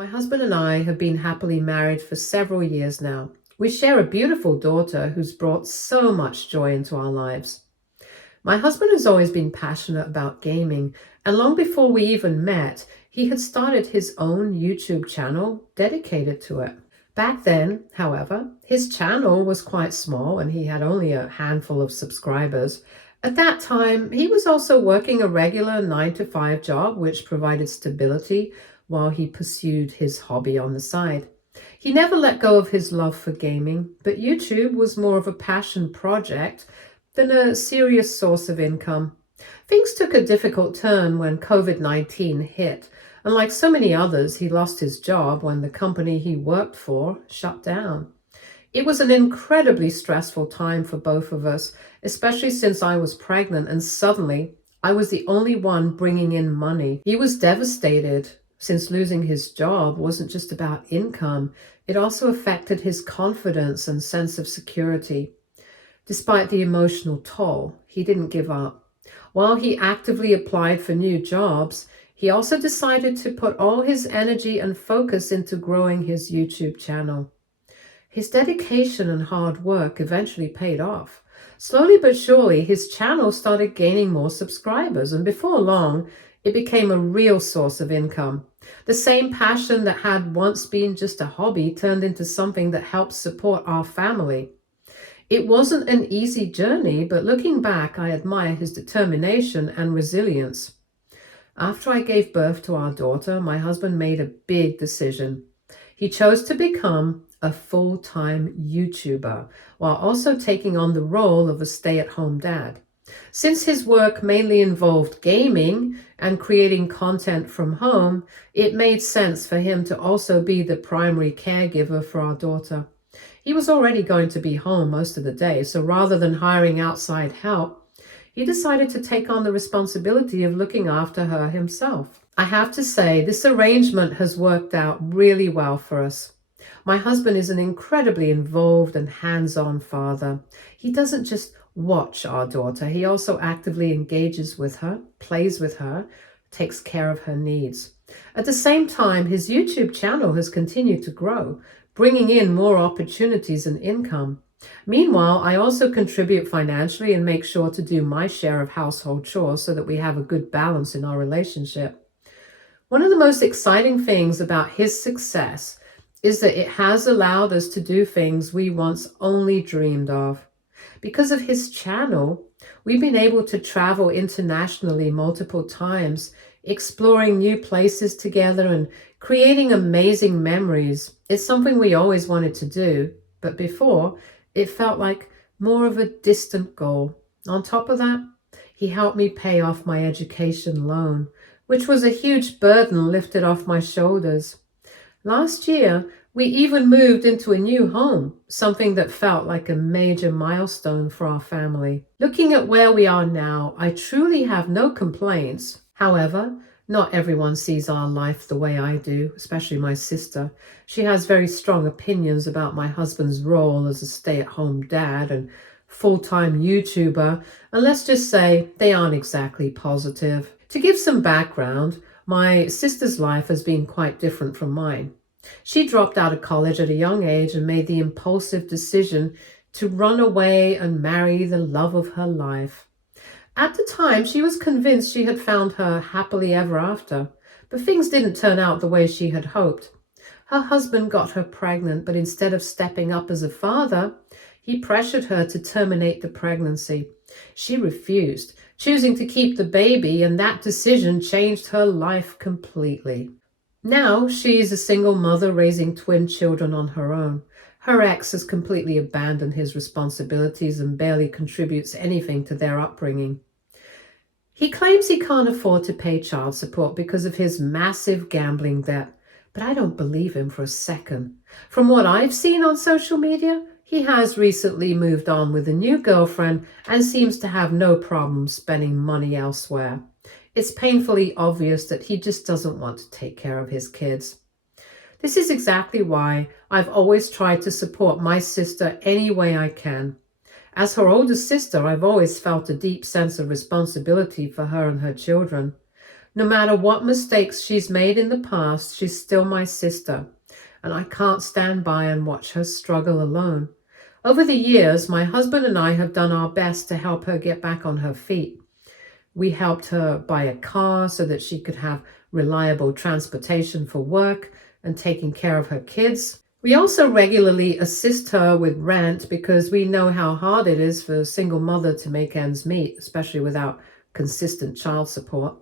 My husband and I have been happily married for several years now. We share a beautiful daughter who's brought so much joy into our lives. My husband has always been passionate about gaming, and long before we even met, he had started his own YouTube channel dedicated to it. Back then, however, his channel was quite small and he had only a handful of subscribers. At that time, he was also working a regular 9-to-5 job, which provided stability while he pursued his hobby on the side. He never let go of his love for gaming, but YouTube was more of a passion project than a serious source of income. Things took a difficult turn when COVID-19 hit, and like so many others, he lost his job when the company he worked for shut down. It was an incredibly stressful time for both of us, especially since I was pregnant and suddenly I was the only one bringing in money. He was devastated since losing his job wasn't just about income, it also affected his confidence and sense of security. Despite the emotional toll, he didn't give up. While he actively applied for new jobs, he also decided to put all his energy and focus into growing his YouTube channel. His dedication and hard work eventually paid off. Slowly but surely, his channel started gaining more subscribers, and before long, it became a real source of income. The same passion that had once been just a hobby turned into something that helped support our family. It wasn't an easy journey, but looking back, I admire his determination and resilience. After I gave birth to our daughter, my husband made a big decision. He chose to become a full-time YouTuber while also taking on the role of a stay-at-home dad. Since his work mainly involved gaming and creating content from home, it made sense for him to also be the primary caregiver for our daughter. He was already going to be home most of the day, so rather than hiring outside help, he decided to take on the responsibility of looking after her himself. I have to say, this arrangement has worked out really well for us. My husband is an incredibly involved and hands-on father. He doesn't just watch our daughter, he also actively engages with her, plays with her, takes care of her needs. At the same time, his YouTube channel has continued to grow, bringing in more opportunities and income. Meanwhile, I also contribute financially and make sure to do my share of household chores so that we have a good balance in our relationship. One of the most exciting things about his success is that it has allowed us to do things we once only dreamed of. Because of his channel, we've been able to travel internationally multiple times, exploring new places together and creating amazing memories. It's something we always wanted to do, but before, it felt like more of a distant goal. On top of that, he helped me pay off my education loan, which was a huge burden lifted off my shoulders. Last year, we even moved into a new home, something that felt like a major milestone for our family. Looking at where we are now, I truly have no complaints. However, not everyone sees our life the way I do, especially my sister. She has very strong opinions about my husband's role as a stay-at-home dad and full-time YouTuber, and let's just say they aren't exactly positive. To give some background, my sister's life has been quite different from mine. She dropped out of college at a young age and made the impulsive decision to run away and marry the love of her life. At the time, she was convinced she had found her happily ever after, but things didn't turn out the way she had hoped. Her husband got her pregnant, but instead of stepping up as a father, he pressured her to terminate the pregnancy. She refused, choosing to keep the baby, and that decision changed her life completely. Now she is a single mother raising twin children on her own. Her ex has completely abandoned his responsibilities and barely contributes anything to their upbringing. He claims he can't afford to pay child support because of his massive gambling debt, but I don't believe him for a second. From what I've seen on social media, he has recently moved on with a new girlfriend and seems to have no problem spending money elsewhere. It's painfully obvious that he just doesn't want to take care of his kids. This is exactly why I've always tried to support my sister any way I can. As her older sister, I've always felt a deep sense of responsibility for her and her children. No matter what mistakes she's made in the past, she's still my sister, and I can't stand by and watch her struggle alone. Over the years, my husband and I have done our best to help her get back on her feet. We helped her buy a car so that she could have reliable transportation for work and taking care of her kids. We also regularly assist her with rent because we know how hard it is for a single mother to make ends meet, especially without consistent child support.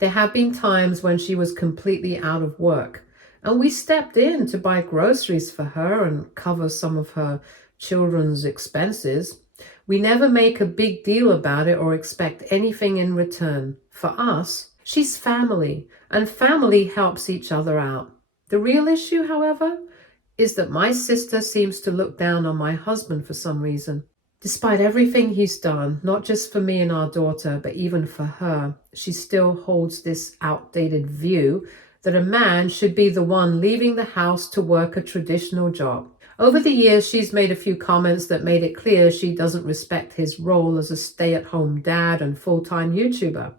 There have been times when she was completely out of work, and we stepped in to buy groceries for her and cover some of her children's expenses. We never make a big deal about it or expect anything in return. For us, she's family, and family helps each other out. The real issue, however, is that my sister seems to look down on my husband for some reason. Despite everything he's done, not just for me and our daughter, but even for her, she still holds this outdated view that a man should be the one leaving the house to work a traditional job. Over the years, she's made a few comments that made it clear she doesn't respect his role as a stay-at-home dad and full-time YouTuber.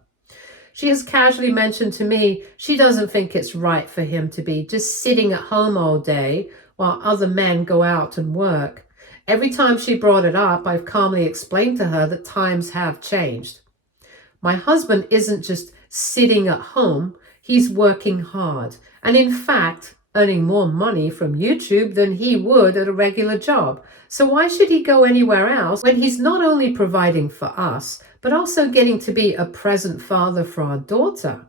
She has casually mentioned to me she doesn't think it's right for him to be just sitting at home all day while other men go out and work. Every time she brought it up, I've calmly explained to her that times have changed. My husband isn't just sitting at home, he's working hard, and in fact, earning more money from YouTube than he would at a regular job. So why should he go anywhere else when he's not only providing for us, but also getting to be a present father for our daughter?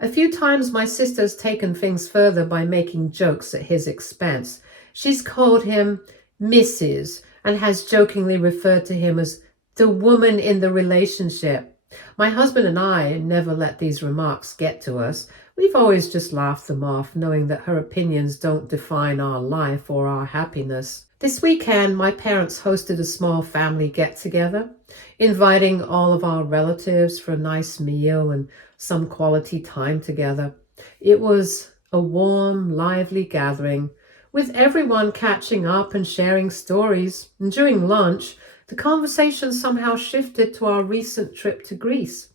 A few times my sister's taken things further by making jokes at his expense. She's called him Mrs. and has jokingly referred to him as the woman in the relationship. My husband and I never let these remarks get to us. We've always just laughed them off, knowing that her opinions don't define our life or our happiness. This weekend, my parents hosted a small family get-together, inviting all of our relatives for a nice meal and some quality time together. It was a warm, lively gathering, with everyone catching up and sharing stories. And during lunch, the conversation somehow shifted to our recent trip to Greece.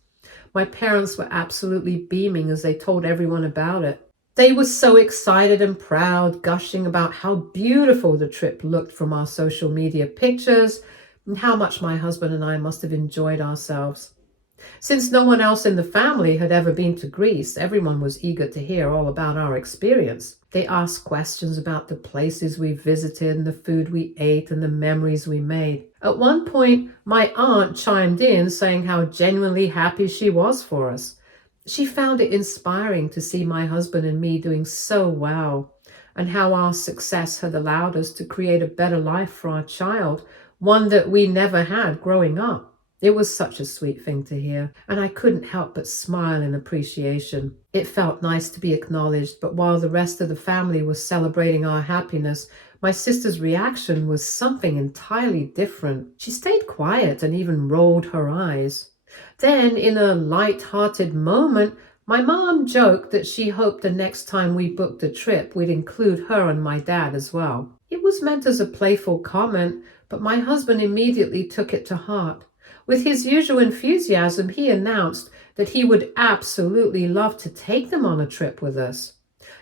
My parents were absolutely beaming as they told everyone about it. They were so excited and proud, gushing about how beautiful the trip looked from our social media pictures and how much my husband and I must have enjoyed ourselves. Since no one else in the family had ever been to Greece, everyone was eager to hear all about our experience. They asked questions about the places we visited and the food we ate and the memories we made. At one point, my aunt chimed in saying how genuinely happy she was for us. She found it inspiring to see my husband and me doing so well, and how our success had allowed us to create a better life for our child, one that we never had growing up. It was such a sweet thing to hear, and I couldn't help but smile in appreciation. It felt nice to be acknowledged, but while the rest of the family was celebrating our happiness, my sister's reaction was something entirely different. She stayed quiet and even rolled her eyes. Then, in a light-hearted moment, my mom joked that she hoped the next time we booked a trip, we'd include her and my dad as well. It was meant as a playful comment, but my husband immediately took it to heart. With his usual enthusiasm, he announced that he would absolutely love to take them on a trip with us.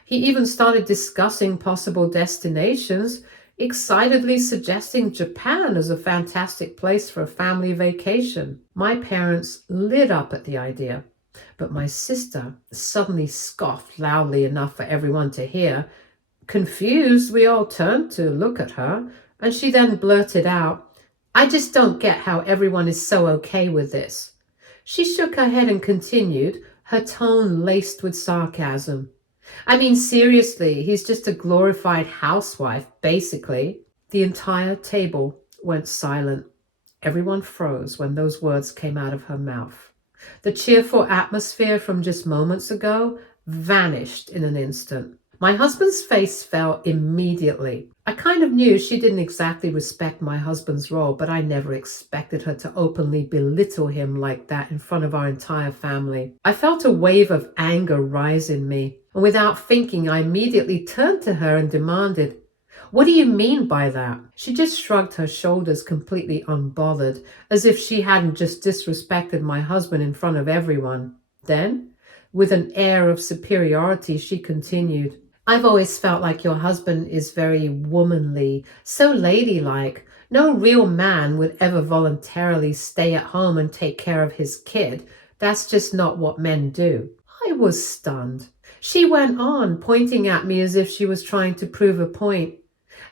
He even started discussing possible destinations, excitedly suggesting Japan as a fantastic place for a family vacation. My parents lit up at the idea, but my sister suddenly scoffed loudly enough for everyone to hear. Confused, we all turned to look at her, and she then blurted out, "I just don't get how everyone is so okay with this." She shook her head and continued, her tone laced with sarcasm. "I mean, seriously, he's just a glorified housewife, basically." The entire table went silent. Everyone froze when those words came out of her mouth. The cheerful atmosphere from just moments ago vanished in an instant. My husband's face fell immediately. I kind of knew she didn't exactly respect my husband's role, but I never expected her to openly belittle him like that in front of our entire family. I felt a wave of anger rise in me, and without thinking, I immediately turned to her and demanded, "What do you mean by that?" She just shrugged her shoulders, completely unbothered, as if she hadn't just disrespected my husband in front of everyone. Then, With an air of superiority, she continued, "I've always felt like your husband is very womanly, so ladylike. No real man would ever voluntarily stay at home and take care of his kid. That's just not what men do." I was stunned. She went on, pointing at me as if she was trying to prove a point.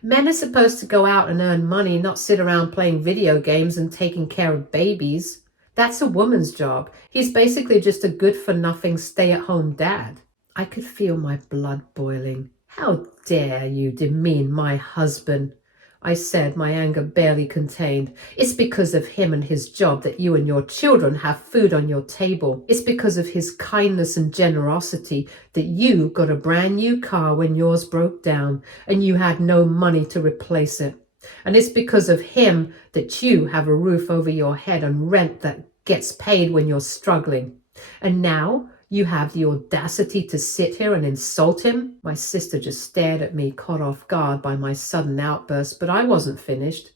"Men are supposed to go out and earn money, not sit around playing video games and taking care of babies. That's a woman's job. He's basically just a good-for-nothing stay-at-home dad." I could feel my blood boiling. "How dare you demean my husband?" I said, my anger barely contained. "It's because of him and his job that you and your children have food on your table. It's because of his kindness and generosity that you got a brand new car when yours broke down and you had no money to replace it. And it's because of him that you have a roof over your head and rent that gets paid when you're struggling. And now you have the audacity to sit here and insult him?" My sister just stared at me, caught off guard by my sudden outburst, but I wasn't finished.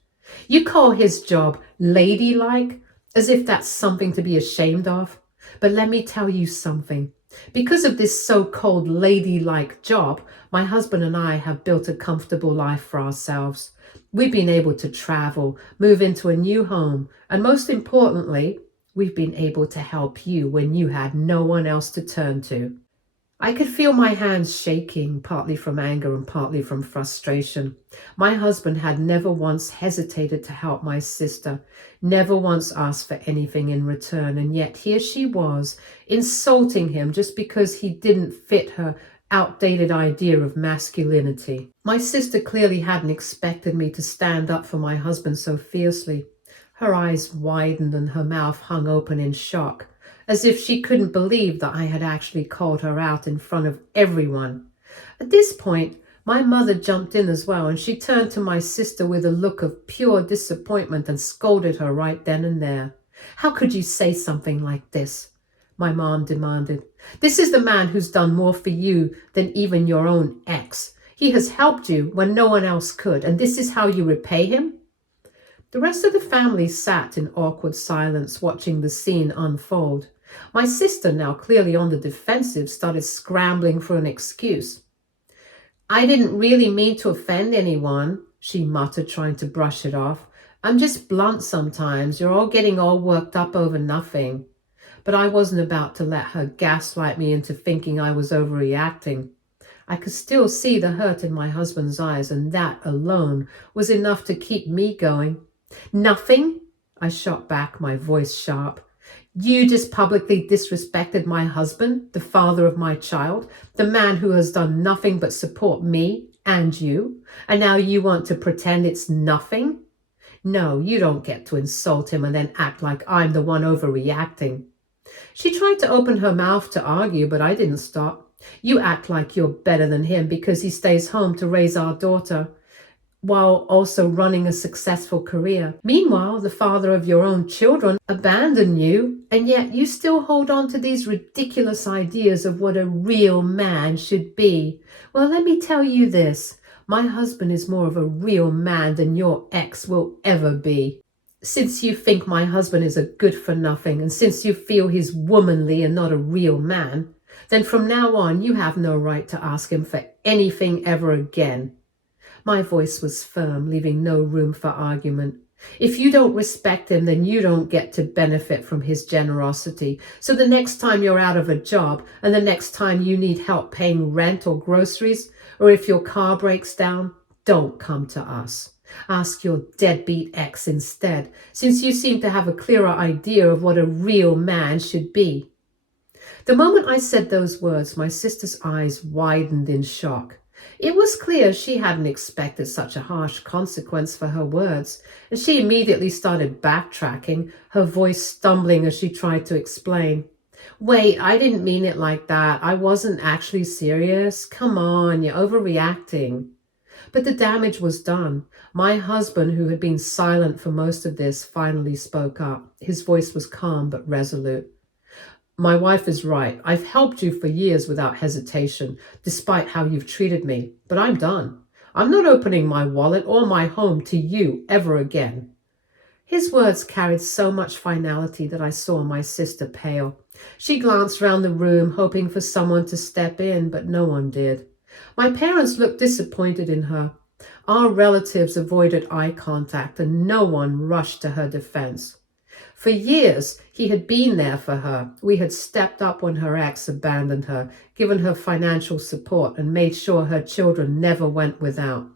"You call his job ladylike, as if that's something to be ashamed of? But let me tell you something. Because of this so-called ladylike job, my husband and I have built a comfortable life for ourselves. We've been able to travel, move into a new home, and most importantly, we've been able to help you when you had no one else to turn to." I could feel my hands shaking, partly from anger and partly from frustration. My husband had never once hesitated to help my sister, never once asked for anything in return, and yet here she was, insulting him just because he didn't fit her outdated idea of masculinity. My sister clearly hadn't expected me to stand up for my husband so fiercely. Her eyes widened and her mouth hung open in shock, as if she couldn't believe that I had actually called her out in front of everyone. At this point, my mother jumped in as well, and she turned to my sister with a look of pure disappointment and scolded her right then and there. "How could you say something like this?" my mom demanded. "This is the man who's done more for you than even your own ex. He has helped you when no one else could, and this is how you repay him?" The rest of the family sat in awkward silence, watching the scene unfold. My sister, now clearly on the defensive, started scrambling for an excuse. "I didn't really mean to offend anyone," she muttered, trying to brush it off. "I'm just blunt sometimes. You're all getting all worked up over nothing." But I wasn't about to let her gaslight me into thinking I was overreacting. I could still see the hurt in my husband's eyes, and that alone was enough to keep me going. "Nothing?" I shot back, my voice sharp. "You just publicly disrespected my husband, the father of my child, the man who has done nothing but support me and you, and now you want to pretend it's nothing? No, you don't get to insult him and then act like I'm the one overreacting." She tried to open her mouth to argue, but I didn't stop. "You act like you're better than him because he stays home to raise our daughter, while also running a successful career. Meanwhile, the father of your own children abandoned you, and yet you still hold on to these ridiculous ideas of what a real man should be. Well, let me tell you this. My husband is more of a real man than your ex will ever be. Since you think my husband is a good-for-nothing, and since you feel he's womanly and not a real man, then from now on you have no right to ask him for anything ever again." My voice was firm, leaving no room for argument. "If you don't respect him, then you don't get to benefit from his generosity. So the next time you're out of a job, and the next time you need help paying rent or groceries, or if your car breaks down, don't come to us. Ask your deadbeat ex instead, since you seem to have a clearer idea of what a real man should be." The moment I said those words, my sister's eyes widened in shock. It was clear she hadn't expected such a harsh consequence for her words, and she immediately started backtracking, her voice stumbling as she tried to explain. "Wait, I didn't mean it like that. I wasn't actually serious. Come on, you're overreacting." But the damage was done. My husband, who had been silent for most of this, finally spoke up. His voice was calm but resolute. "My wife is right. I've helped you for years without hesitation, despite how you've treated me. But I'm done. I'm not opening my wallet or my home to you ever again." His words carried so much finality that I saw my sister pale. She glanced round the room, hoping for someone to step in, but no one did. My parents looked disappointed in her. Our relatives avoided eye contact, and no one rushed to her defense. For years, he had been there for her. We had stepped up when her ex abandoned her, given her financial support, and made sure her children never went without.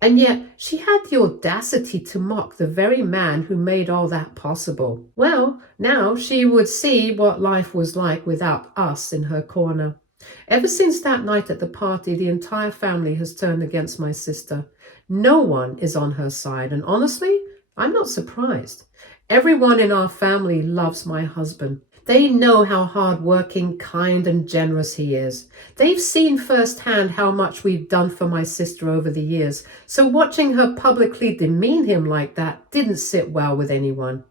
And yet, she had the audacity to mock the very man who made all that possible. Well, now she would see what life was like without us in her corner. Ever since that night at the party, the entire family has turned against my sister. No one is on her side, and honestly, I'm not surprised. Everyone in our family loves my husband. They know how hardworking, kind, and generous he is. They've seen firsthand how much we've done for my sister over the years, so watching her publicly demean him like that didn't sit well with anyone.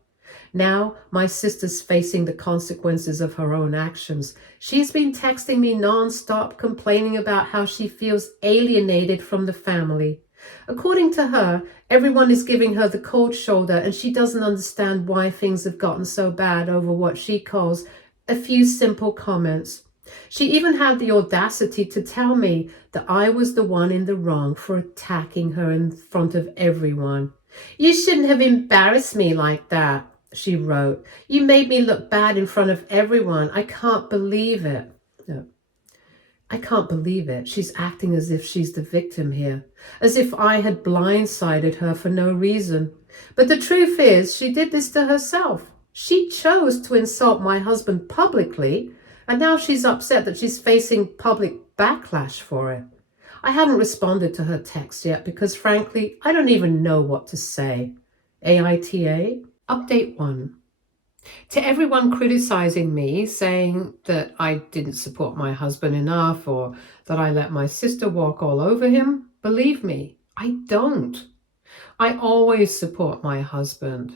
Now, my sister's facing the consequences of her own actions. She's been texting me non-stop, complaining about how she feels alienated from the family. According to her, everyone is giving her the cold shoulder, and she doesn't understand why things have gotten so bad over what she calls a few simple comments. She even had the audacity to tell me that I was the one in the wrong for attacking her in front of everyone. "You shouldn't have embarrassed me like that," she wrote. "You made me look bad in front of everyone. I can't believe it." No. I can't believe it. She's acting as if she's the victim here, as if I had blindsided her for no reason. But the truth is, she did this to herself. She chose to insult my husband publicly, and now she's upset that she's facing public backlash for it. I haven't responded to her text yet because, frankly, I don't even know what to say. AITA, Update 1. To everyone criticizing me, saying that I didn't support my husband enough or that I let my sister walk all over him, believe me, I don't. I always support my husband.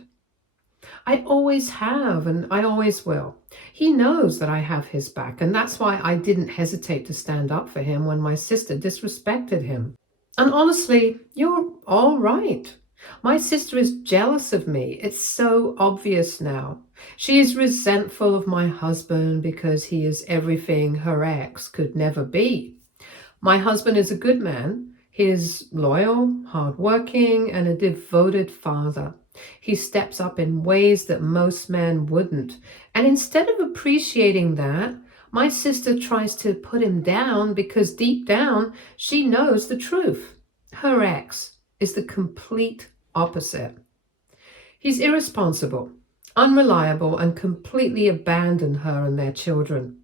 I always have, and I always will. He knows that I have his back, and that's why I didn't hesitate to stand up for him when my sister disrespected him. And honestly, you're all right. My sister is jealous of me. It's so obvious now. She is resentful of my husband because he is everything her ex could never be. My husband is a good man. He is loyal, hardworking, and a devoted father. He steps up in ways that most men wouldn't. And instead of appreciating that, my sister tries to put him down because deep down, she knows the truth. Her ex is the complete opposite. He's irresponsible, unreliable, and completely abandoned her and their children.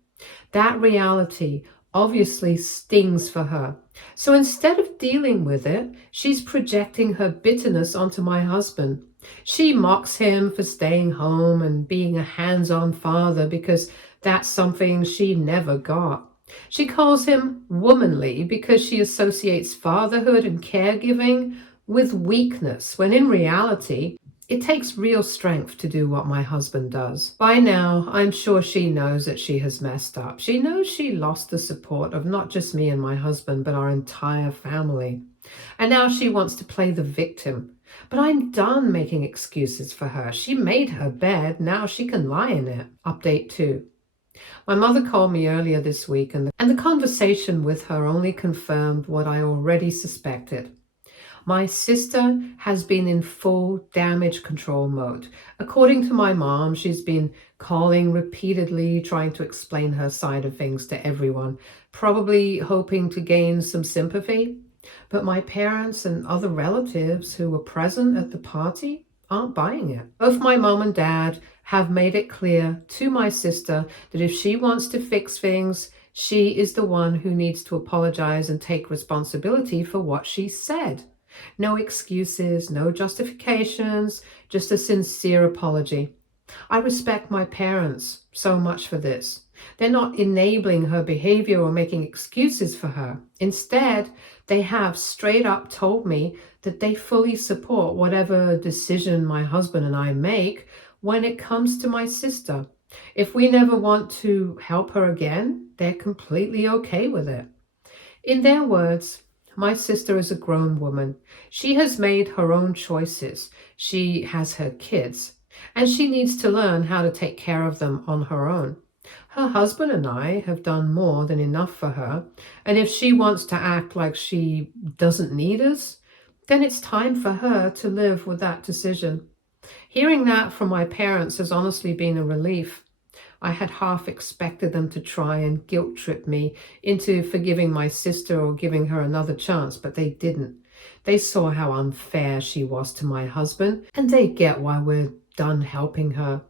That reality obviously stings for her. So instead of dealing with it, she's projecting her bitterness onto my husband. She mocks him for staying home and being a hands-on father because that's something she never got. She calls him womanly because she associates fatherhood and caregiving with weakness, when in reality, it takes real strength to do what my husband does. By now, I'm sure she knows that she has messed up. She knows she lost the support of not just me and my husband, but our entire family. And now she wants to play the victim. But I'm done making excuses for her. She made her bed, now she can lie in it. Update 2. My mother called me earlier this week, and the conversation with her only confirmed what I already suspected. My sister has been in full damage control mode. According to my mom, she's been calling repeatedly, trying to explain her side of things to everyone, probably hoping to gain some sympathy. But my parents and other relatives who were present at the party aren't buying it. Both my mom and dad have made it clear to my sister that if she wants to fix things, she is the one who needs to apologize and take responsibility for what she said. No excuses, no justifications, just a sincere apology. I respect my parents so much for this. They're not enabling her behavior or making excuses for her. Instead, they have straight up told me that they fully support whatever decision my husband and I make when it comes to my sister. If we never want to help her again, they're completely okay with it. In their words, my sister is a grown woman. She has made her own choices. She has her kids, and she needs to learn how to take care of them on her own. Her husband and I have done more than enough for her, and if she wants to act like she doesn't need us, then it's time for her to live with that decision. Hearing that from my parents has honestly been a relief. I had half expected them to try and guilt trip me into forgiving my sister or giving her another chance, but they didn't. They saw how unfair she was to my husband, and they get why we're done helping her.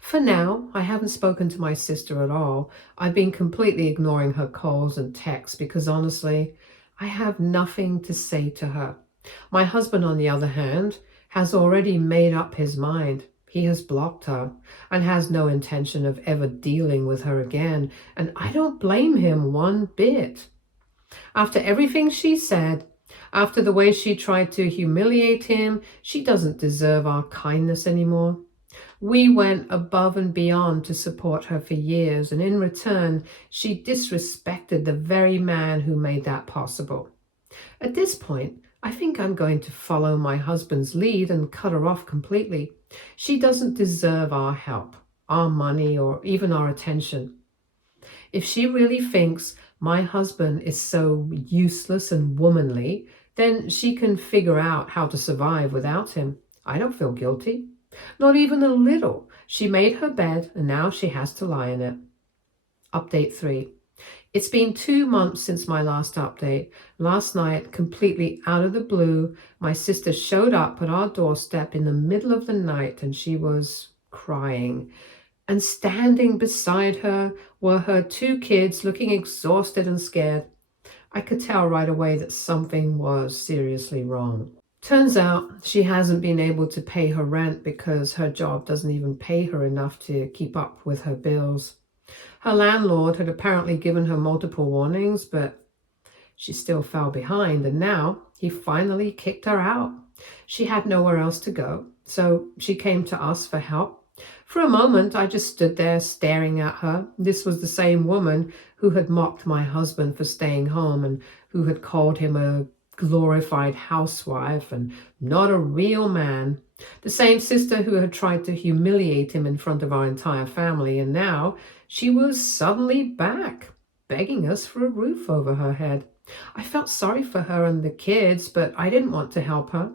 For now, I haven't spoken to my sister at all. I've been completely ignoring her calls and texts because honestly, I have nothing to say to her. My husband, on the other hand, has already made up his mind. He has blocked her and has no intention of ever dealing with her again, and I don't blame him one bit. After everything she said, after the way she tried to humiliate him, she doesn't deserve our kindness anymore. We went above and beyond to support her for years, and in return, she disrespected the very man who made that possible. At this point, I think I'm going to follow my husband's lead and cut her off completely. She doesn't deserve our help, our money, or even our attention. If she really thinks my husband is so useless and womanly, then she can figure out how to survive without him. I don't feel guilty. Not even a little. She made her bed and now she has to lie in it. Update 3. It's been 2 months since my last update. Last night, completely out of the blue, my sister showed up at our doorstep in the middle of the night and she was crying. And standing beside her were her 2 kids looking exhausted and scared. I could tell right away that something was seriously wrong. Turns out she hasn't been able to pay her rent because her job doesn't even pay her enough to keep up with her bills. Her landlord had apparently given her multiple warnings, but she still fell behind, and now he finally kicked her out. She had nowhere else to go, so she came to us for help. For a moment, I just stood there staring at her. This was the same woman who had mocked my husband for staying home and who had called him a glorified housewife and not a real man. The same sister who had tried to humiliate him in front of our entire family, and now she was suddenly back, begging us for a roof over her head. I felt sorry for her and the kids, but I didn't want to help her.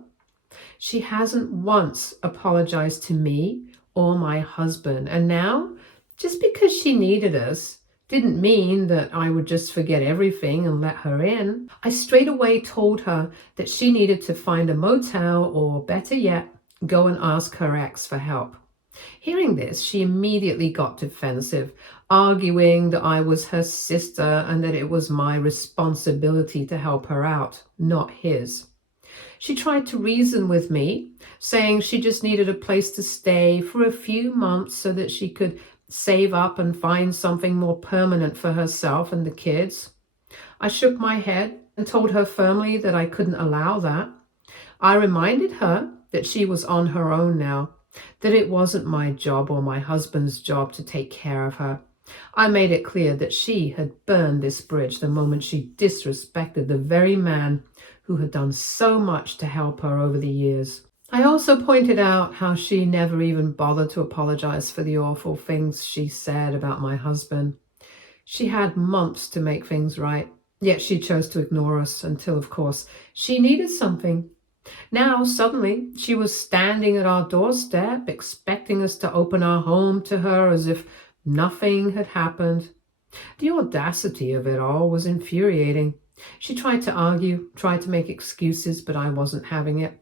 She hasn't once apologized to me or my husband, and now, just because she needed us, didn't mean that I would just forget everything and let her in. I straight away told her that she needed to find a motel or, better yet, go and ask her ex for help. Hearing this, she immediately got defensive, arguing that I was her sister and that it was my responsibility to help her out, not his. She tried to reason with me, saying she just needed a place to stay for a few months so that she could save up and find something more permanent for herself and the kids. I shook my head and told her firmly that I couldn't allow that. I reminded her that she was on her own now, that it wasn't my job or my husband's job to take care of her. I made it clear that she had burned this bridge the moment she disrespected the very man who had done so much to help her over the years. I also pointed out how she never even bothered to apologize for the awful things she said about my husband. She had months to make things right, yet she chose to ignore us until, of course, she needed something. Now, suddenly, she was standing at our doorstep, expecting us to open our home to her as if nothing had happened. The audacity of it all was infuriating. She tried to argue, tried to make excuses, but I wasn't having it.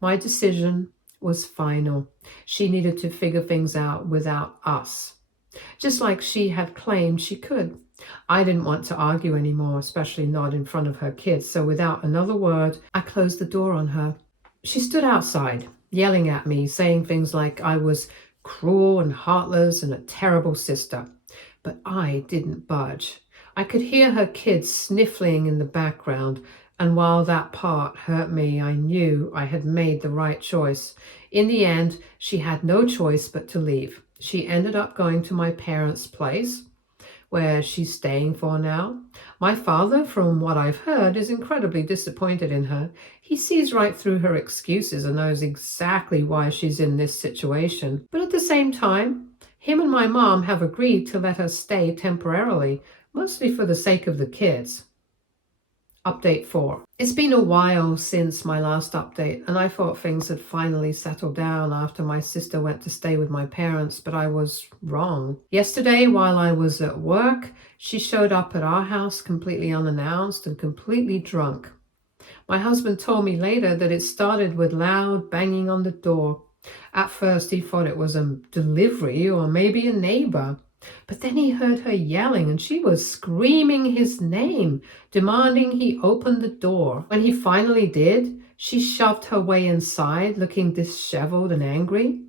My decision was final. She needed to figure things out without us, just like she had claimed she could. I didn't want to argue anymore, especially not in front of her kids, so without another word, I closed the door on her. She stood outside, yelling at me, saying things like I was cruel and heartless and a terrible sister. But I didn't budge. I could hear her kids sniffling in the background, and while that part hurt me, I knew I had made the right choice. In the end, she had no choice but to leave. She ended up going to my parents' place, where she's staying for now. My father, from what I've heard, is incredibly disappointed in her. He sees right through her excuses and knows exactly why she's in this situation. But at the same time, Him and my mom have agreed to let her stay temporarily, mostly for the sake of the kids. Update 4. It's been a while since my last update, and I thought things had finally settled down after my sister went to stay with my parents, but I was wrong. Yesterday, while I was at work, she showed up at our house completely unannounced and completely drunk. My husband told me later that it started with loud banging on the door. At first, he thought it was a delivery or maybe a neighbor. But then he heard her yelling, and she was screaming his name, demanding he open the door. When he finally did, she shoved her way inside, looking disheveled and angry.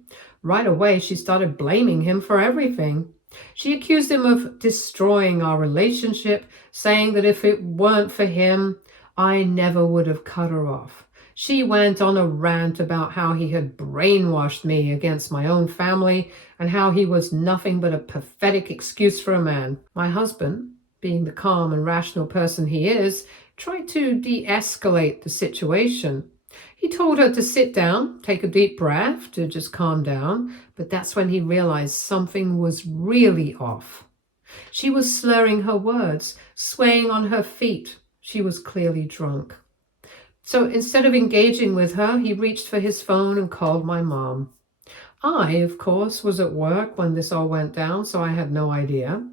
Right away, she started blaming him for everything. She accused him of destroying our relationship, saying that if it weren't for him, I never would have cut her off. She went on a rant about how he had brainwashed me against my own family and how he was nothing but a pathetic excuse for a man. My husband, being the calm and rational person he is, tried to de-escalate the situation. He told her to sit down, take a deep breath, to just calm down, but that's when he realized something was really off. She was slurring her words, swaying on her feet. She was clearly drunk. So instead of engaging with her, he reached for his phone and called my mom. I, of course, was at work when this all went down, so I had no idea.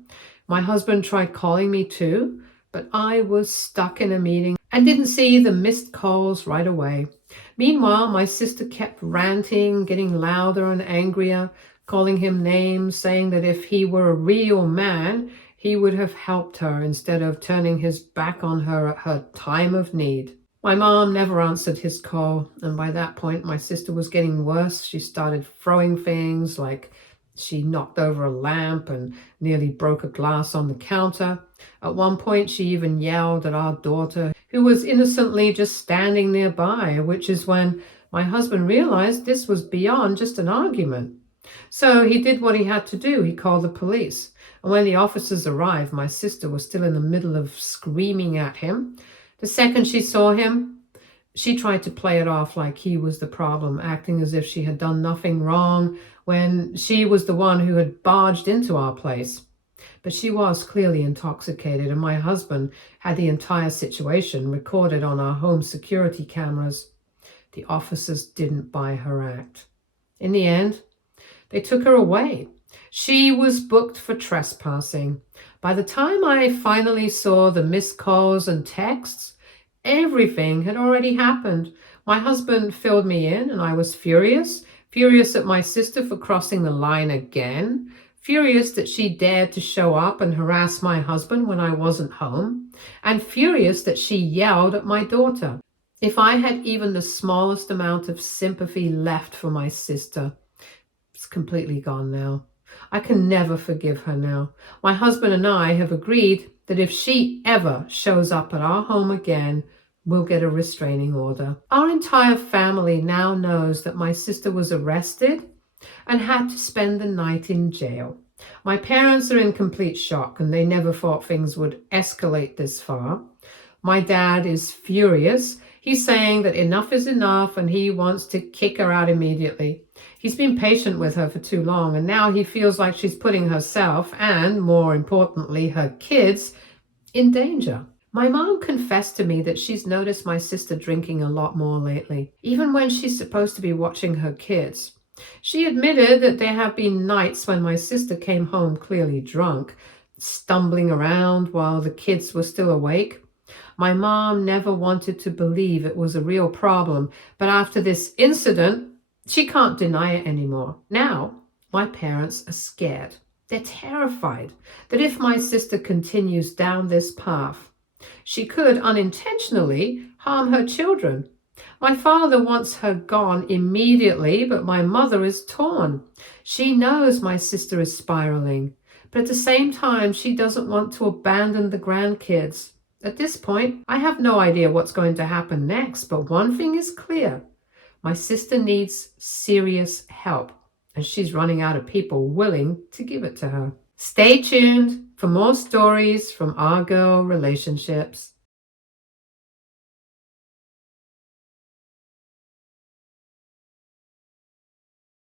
My husband tried calling me too, but I was stuck in a meeting and didn't see the missed calls right away. Meanwhile, my sister kept ranting, getting louder and angrier, calling him names, saying that if he were a real man, he would have helped her instead of turning his back on her at her time of need. My mom never answered his call, and by that point, my sister was getting worse. She started throwing things, like she knocked over a lamp and nearly broke a glass on the counter. At one point, she even yelled at our daughter, who was innocently just standing nearby, which is when my husband realized this was beyond just an argument. So he did what he had to do. He called the police. And when the officers arrived, my sister was still in the middle of screaming at him. The second she saw him, she tried to play it off like he was the problem, acting as if she had done nothing wrong when she was the one who had barged into our place. But she was clearly intoxicated, and my husband had the entire situation recorded on our home security cameras. The officers didn't buy her act. In the end, they took her away. She was booked for trespassing. By the time I finally saw the missed calls and texts, everything had already happened. My husband filled me in, and I was furious at my sister for crossing the line again, furious that she dared to show up and harass my husband when I wasn't home, and furious that she yelled at my daughter. If I had even the smallest amount of sympathy left for my sister, it's completely gone now. I can never forgive her now. My husband and I have agreed that if she ever shows up at our home again, we'll get a restraining order. Our entire family now knows that my sister was arrested and had to spend the night in jail. My parents are in complete shock, and they never thought things would escalate this far. My dad is furious. He's saying that enough is enough and he wants to kick her out immediately. He's been patient with her for too long, and now he feels like she's putting herself and, more importantly, her kids in danger. My mom confessed to me that she's noticed my sister drinking a lot more lately, even when she's supposed to be watching her kids. She admitted that there have been nights when my sister came home clearly drunk, stumbling around while the kids were still awake. My mom never wanted to believe it was a real problem, but after this incident, she can't deny it anymore. Now, my parents are scared. They're terrified that if my sister continues down this path, she could unintentionally harm her children. My father wants her gone immediately, but my mother is torn. She knows my sister is spiraling, but at the same time, she doesn't want to abandon the grandkids. At this point, I have no idea what's going to happen next, but one thing is clear. My sister needs serious help, and she's running out of people willing to give it to her. Stay tuned for more stories from our girl relationships.